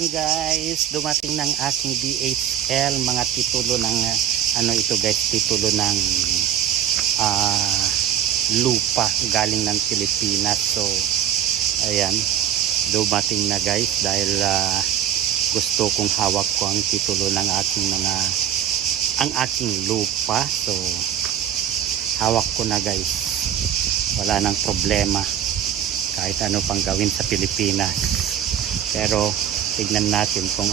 Ayan guys, dumating ng aking DHL, mga titulo ng ano ito guys, titulo ng lupa galing ng Pilipinas. So ayan, dumating na guys dahil gusto kong hawak ko ang titulo ng aking ang aking lupa. So hawak ko na guys, wala nang problema kahit ano pang gawin sa Pilipinas. Pero tignan natin kung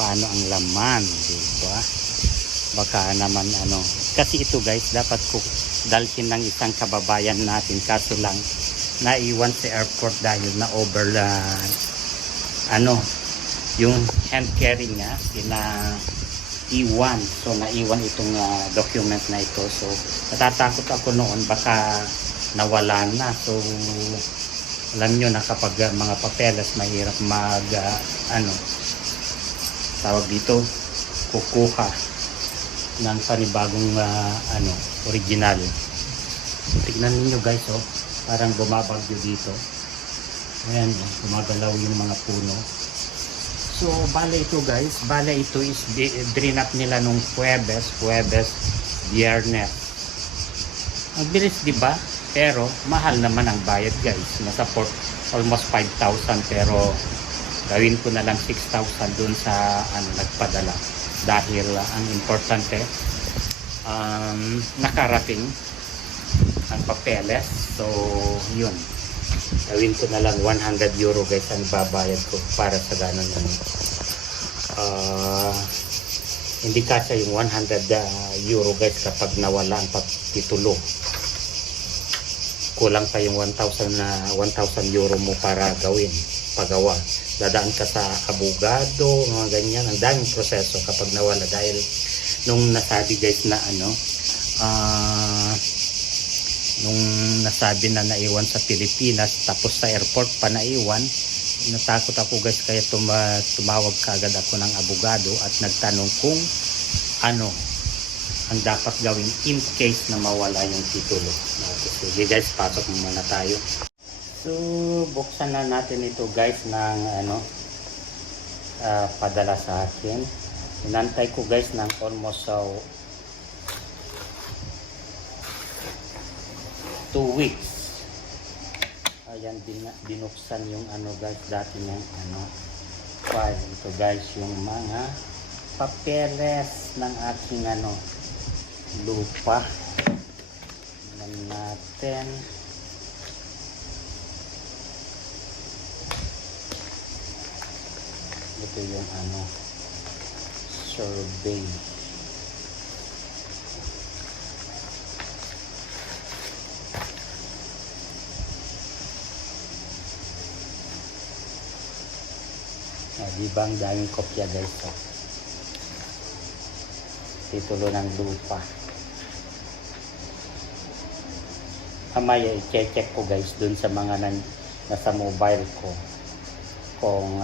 paano ang laman dito. Baka naman kasi ito guys, dapat ko dalhin ng isang kababayan natin, kaso lang naiwan sa airport dahil na over yung hand carry niya iwan. So naiwan itong document na ito. So natatakot ako noon baka nawala na. So alam nyo na kapag mga papeles mahirap tawag dito, kukuha ng panibagong original. Tignan niyo guys, parang bumabagyo dito. Ayan, gumagalaw yung mga puno. So bale ito guys, ito is drinap nila nung Huwebes, Biyernes. Ang bilis, di ba? Pero mahal naman ang bayad guys. Nasa almost 5,000, pero gawin ko na lang 6,000 dun sa nagpadala. Dahil ang importante nakarating ang papeles. So yun, gawin ko na lang 100 euro guys ang babayad ko para sa ganun hindi kasi yung 100 euro guys kapag nawala ang titulo. Kulang pa yung 1,000 euro mo para pagawa. Dadaan ka sa abogado, mga ganyan. Ang daming proseso kapag nawala. Dahil nung nasabi guys na nung nasabi na naiwan sa Pilipinas, tapos sa airport pa naiwan, natakot ako guys, kaya tumawag kaagad ako ng abogado at nagtanong kung ang dapat gawin in case na mawala yung titulo. Sige guys, pasok muna tayo. So buksan na natin ito guys ng padala sa akin. Inantay ko guys ng almost 2 weeks. Ayan, binuksan yung guys, dati ng file. Ito guys yung mga papeles ng aking lupa. Tignan natin. Ito yung survey. Diba ang daming kopya guys. Titulo ng lupa. Mamaya i-check ko guys dun sa mga nasa mobile ko kung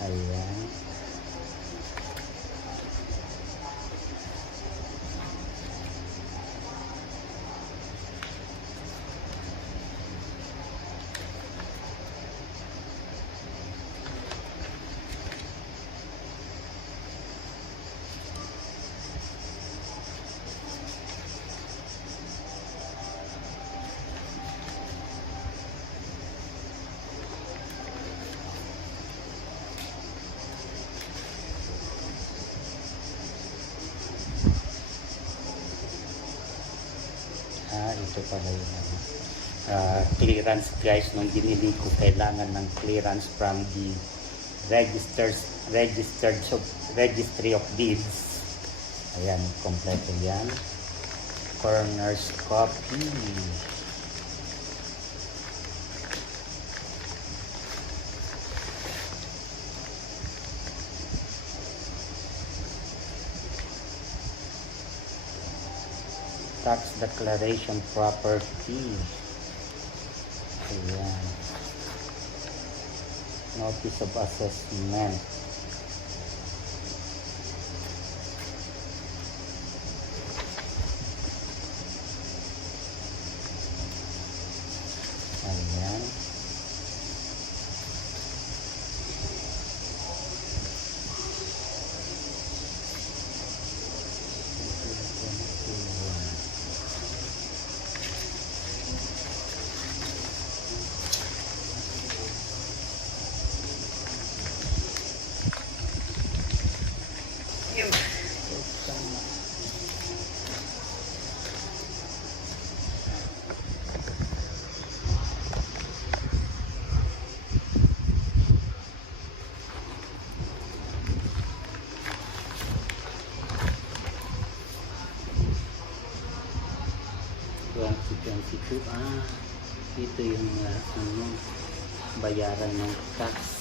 ayan. Ito pala yung clearance guys. Nung binili ko, kailangan ng clearance from the registry of deeds. Ayan, kompleto yan. Coroner's copy. Tax declaration property. Ayan. Notice of assessment. Ayan. 22. Ito yung bayaran ng tax.